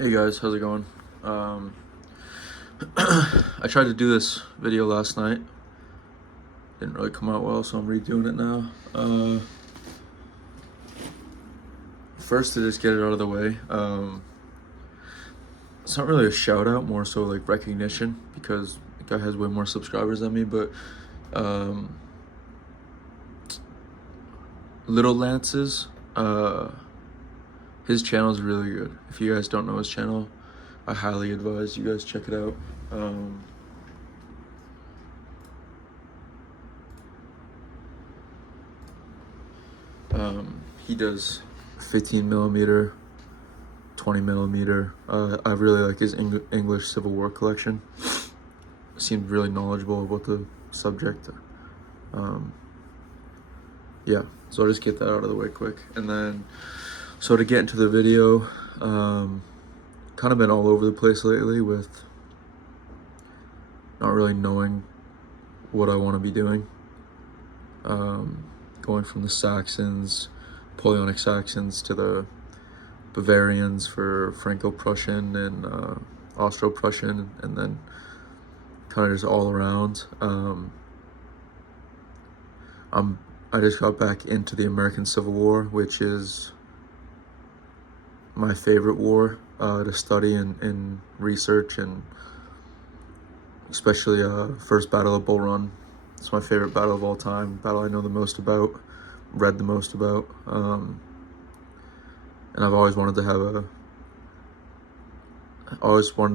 Hey guys, how's it going? I tried to do this video last night. Didn't really come out well, so I'm redoing it now. First, to just get it out of the way, it's not really a shout out, more so like recognition, because the guy has way more subscribers than me, but Little Lance's, his channel is really good. If you guys don't know his channel, I highly advise you guys check it out. He does 15 millimeter, 20 millimeter. I really like his English Civil War collection. Seemed really knowledgeable about the subject. Yeah, so I'll just get that out of the way quick. And then, so to get into the video, kind of been all over the place lately with not really knowing what I want to be doing. Going from the Saxons, Napoleonic Saxons, to the Bavarians for Franco-Prussian and Austro-Prussian, and then kind of just all around. I just got back into the American Civil War, which is my favorite war to study and research, and especially First Battle of Bull Run. It's my favorite battle of all time, battle I know the most about, read the most about, and I've always wanted to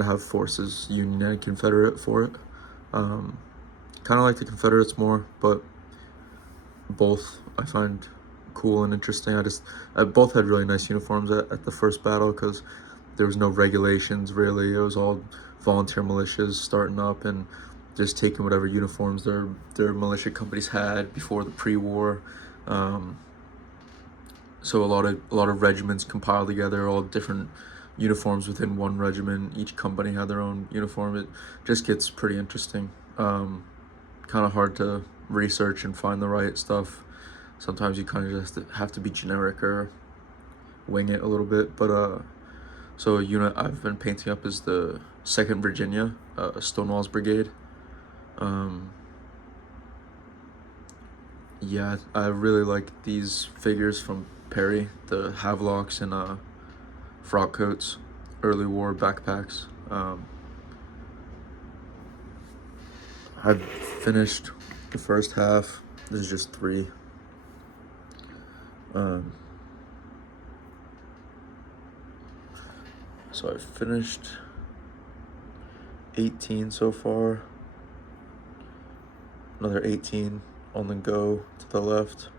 have forces, Union and Confederate, for it. Kind of like the Confederates more, but both I find cool and interesting. Both had really nice uniforms at the first battle, because there was no regulations really. It was all volunteer militias starting up and just taking whatever uniforms their militia companies had before the pre-war. So a lot of regiments compiled together, all different uniforms within one regiment. Each company had their own uniform. It just gets pretty interesting. Kind of hard to research and find the right stuff. Sometimes you kind of just have to be generic or wing it a little bit. But so a unit I've been painting up is the 2nd Virginia, Stonewall's Brigade. Yeah, I really like these figures from Perry, the Havelocks and frock coats, early war backpacks. I've finished the first half. This is just 3. So I've finished 18 so far. Another 18 on the go to the left.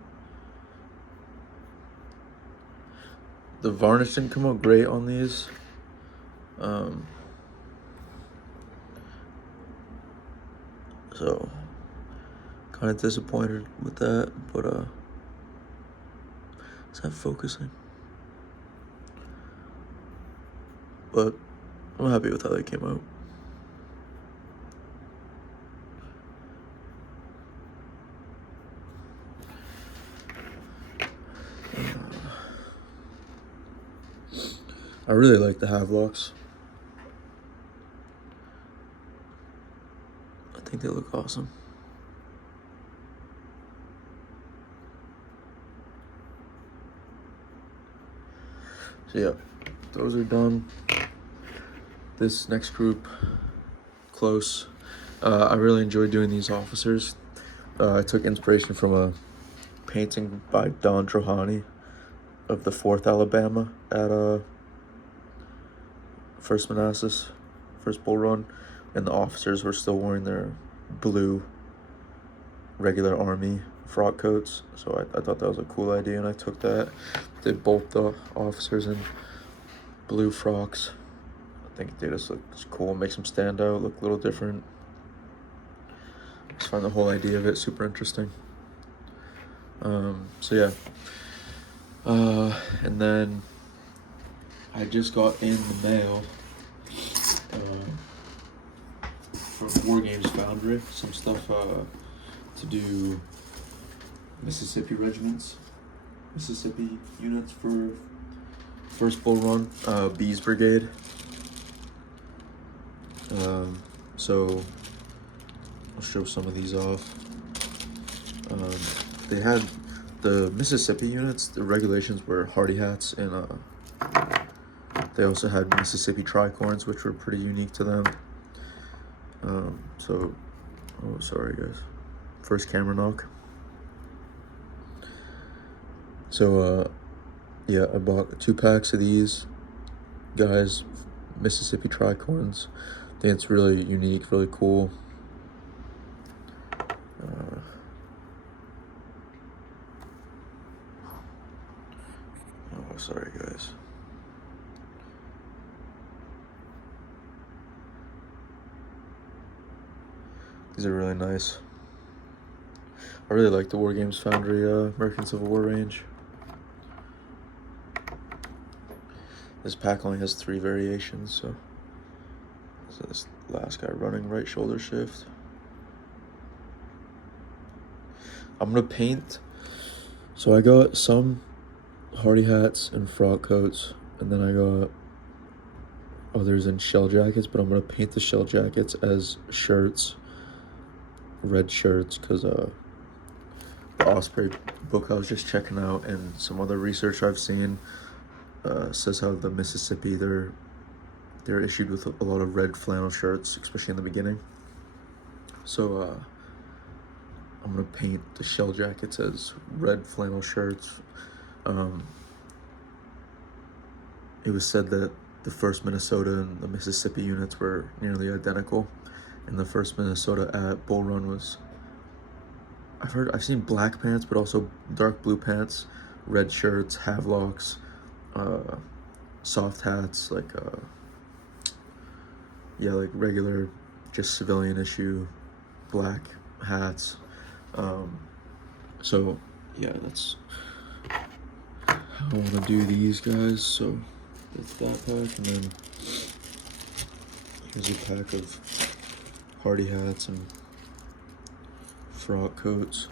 The varnish didn't come out great on these. So kind of disappointed with that, but is that focusing? But I'm happy with how they came out. I really like the Havelocks. I think they look awesome. So yeah, those are done. This next group, close. I really enjoyed doing these officers. I took inspiration from a painting by Don Trohani of the 4th Alabama at First Manassas, First Bull Run, and the officers were still wearing their blue regular army frock coats. So I thought that was a cool idea, and I took that, did both the officers in blue frocks. I think they just look cool, makes them stand out, look a little different. I just find the whole idea of it super interesting. So yeah. And then I just got in the mail from War Games Foundry some stuff to do Mississippi regiments, Mississippi units for First Bull Run, Bees Brigade. So I'll show some of these off. They had the Mississippi units, the regulations were hardy hats, and they also had Mississippi tricorns, which were pretty unique to them. Oh, sorry guys. First camera knock. So, yeah, I bought 2 packs of these guys, Mississippi tricorns. I think it's really unique, really cool. Oh, sorry guys. These are really nice. I really like the War Games Foundry American Civil War range. This pack only has 3 variations, so this last guy running right shoulder shift. I'm gonna paint. So I got some hardy hats and frock coats, and then I got others in shell jackets, but I'm gonna paint the shell jackets as shirts, red shirts, because the Osprey book I was just checking out and some other research I've seen says how the Mississippi, they're issued with a lot of red flannel shirts, especially in the beginning. So I'm gonna paint the shell jackets as red flannel shirts. It was said that the 1st Minnesota and the Mississippi units were nearly identical, and the 1st Minnesota at Bull Run was, I've seen black pants, but also dark blue pants, red shirts, havelocks, soft hats, like like regular, just civilian issue, black hats. So yeah, that's how I want to do these guys. So that's that pack, and then here's a pack of hardy hats and frock coats.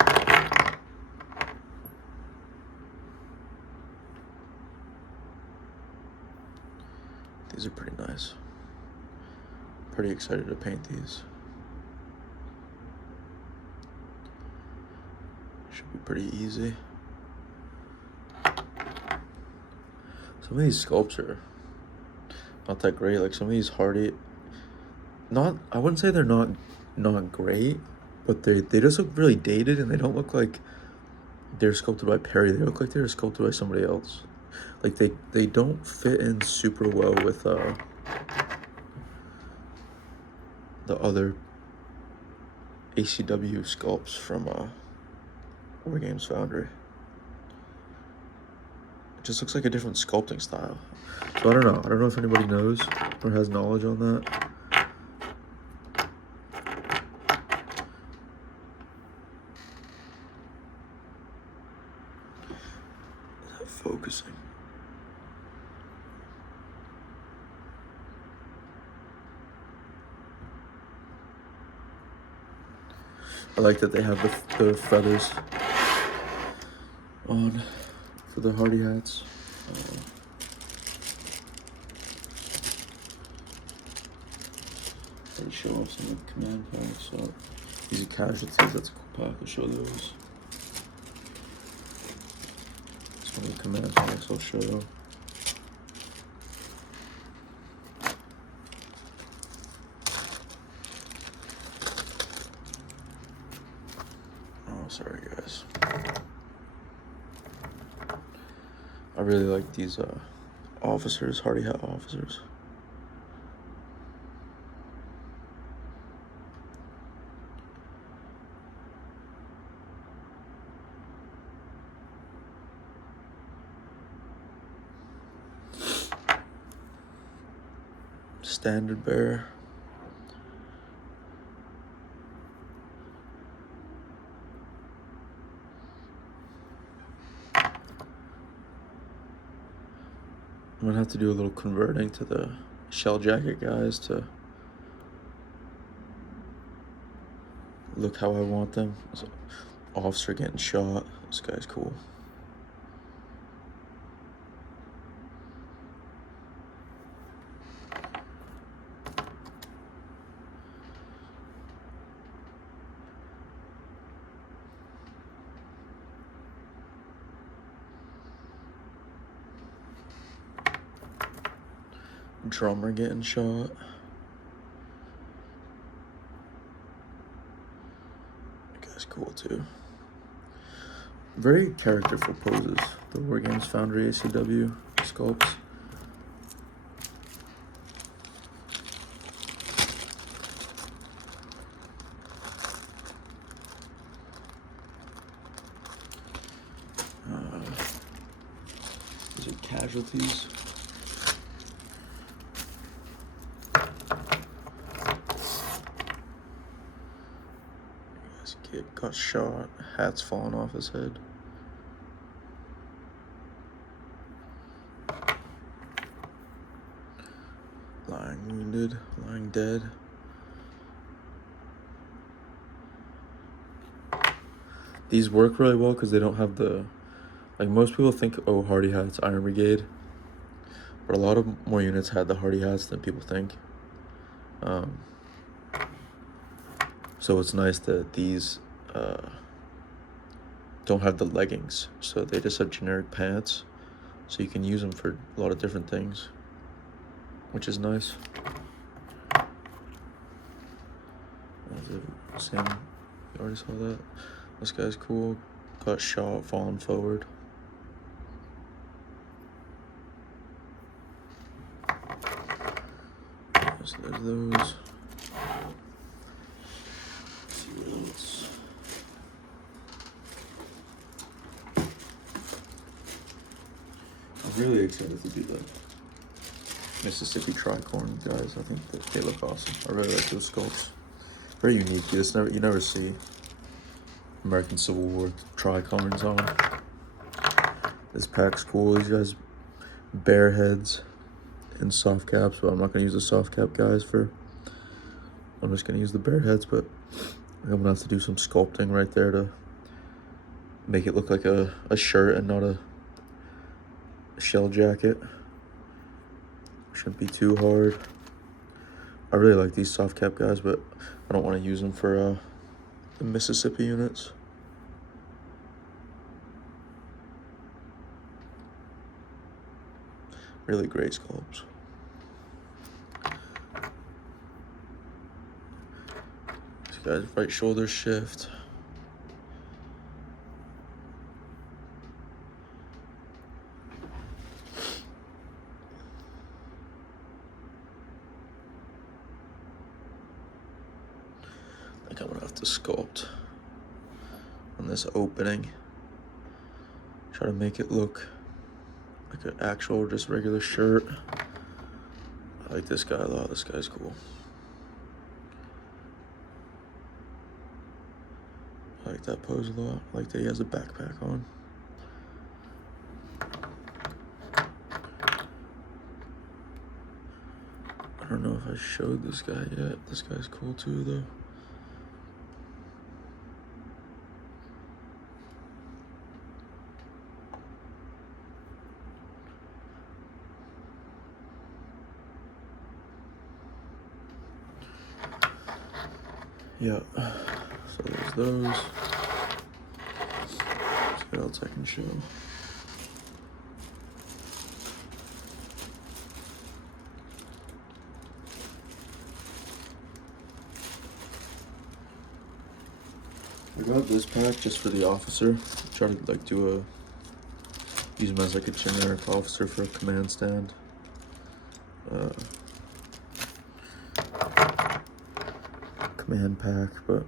These are pretty nice. Pretty excited to paint these. Should be pretty easy. Some of these sculpts are not that great. Like some of these hardy, I wouldn't say they're not great, but they just look really dated, and they don't look like they're sculpted by Perry. They look like they're sculpted by somebody else. Like they don't fit in super well with the other ACW sculpts from War Games Foundry. It just looks like a different sculpting style. So I don't know. I don't know if anybody knows or has knowledge on that. Is that focusing? I like that they have the feathers on for the hardy hats. They show off some of the command packs. So these are casualties. That's a cool pack. I'll show those. Some of the command packs I'll show. Oh, sorry guys. I really like these officers, hardy hat officers. Standard bearer. I'm gonna have to do a little converting to the shell jacket guys to look how I want them. So, officer getting shot. This guy's cool. drummer getting shot. That guy's cool too. Very characterful poses. The War Games Foundry ACW sculpts. These are casualties. This kid got shot. Hat's falling off his head. Lying wounded, lying dead. These work really well because they don't have the, like most people think, oh, Hardy hats, Iron Brigade. But a lot of more units had the Hardy hats than people think. So it's nice that these don't have the leggings. So they just have generic pants. So you can use them for a lot of different things, which is nice. Same, you already saw that. This guy's cool. Got shot falling forward. So there's those. I'm really excited to do the Mississippi tricorn guys. I think that they look awesome. I really like those sculpts. Very unique. You never see American Civil War tricorns on. This pack's cool. These guys bear heads and soft caps, but I'm not gonna use the soft cap guys for. I'm just gonna use the bear heads, but I'm gonna have to do some sculpting right there to make it look like a shirt and not a shell jacket. Shouldn't be too hard. I really like these soft cap guys, but I don't want to use them for the Mississippi units. Really great sculpts. This guy's right shoulder shift. I think I'm gonna have to sculpt on this opening. Try to make it look like an actual, just regular shirt. I like this guy a lot. This guy's cool. I like that pose a lot. I like that he has a backpack on. I don't know if I showed this guy yet. This guy's cool too, though. Yeah, so there's those. What else I can show? I got this pack just for the officer. Try to like use him as like a generic officer for a command stand. Command pack, but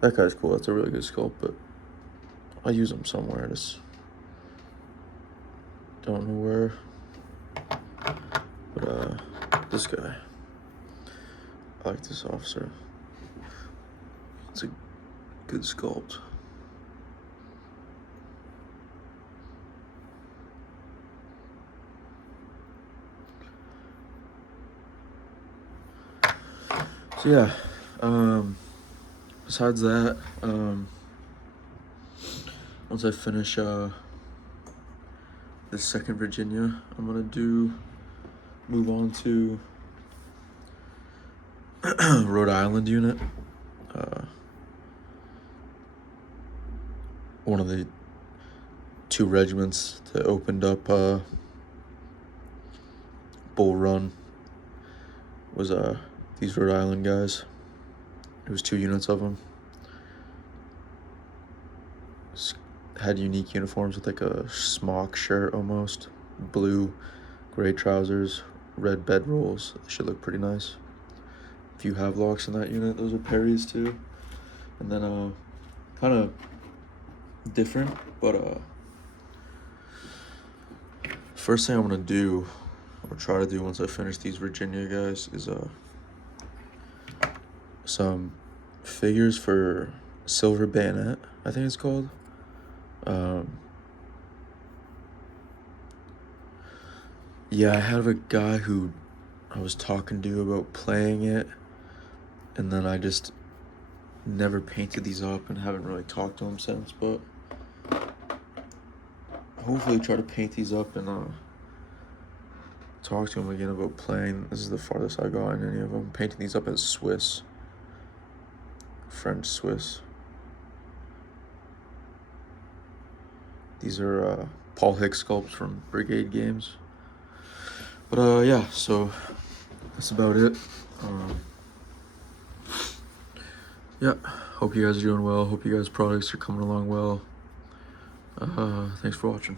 that guy's cool. That's a really good sculpt, but I use him somewhere. I just don't know where. But this guy, I like this officer. It's a good sculpt. So yeah, besides that, once I finish this 2nd Virginia, I'm gonna move on to Rhode Island unit. One of the 2 regiments that opened up Bull Run was these Rhode Island guys. It was 2 units of them. Had unique uniforms with like a smock shirt almost, blue, gray trousers, red bedrolls. They should look pretty nice. A few Havelocks in that unit. Those are Perry's too. And then kind of different, but first thing I'm gonna do, or try to do once I finish these Virginia guys, is some figures for Silver Bayonet, I think it's called. Yeah, I have a guy who I was talking to about playing it, and then I just never painted these up and haven't really talked to him since, but hopefully try to paint these up and talk to him again about playing. This is the farthest I got in any of them. Painting these up as Swiss. French Swiss. These are Paul Hicks sculpts from Brigade Games. But yeah, so that's about it. Yeah, hope you guys are doing well. Hope you guys' products are coming along well. Thanks for watching.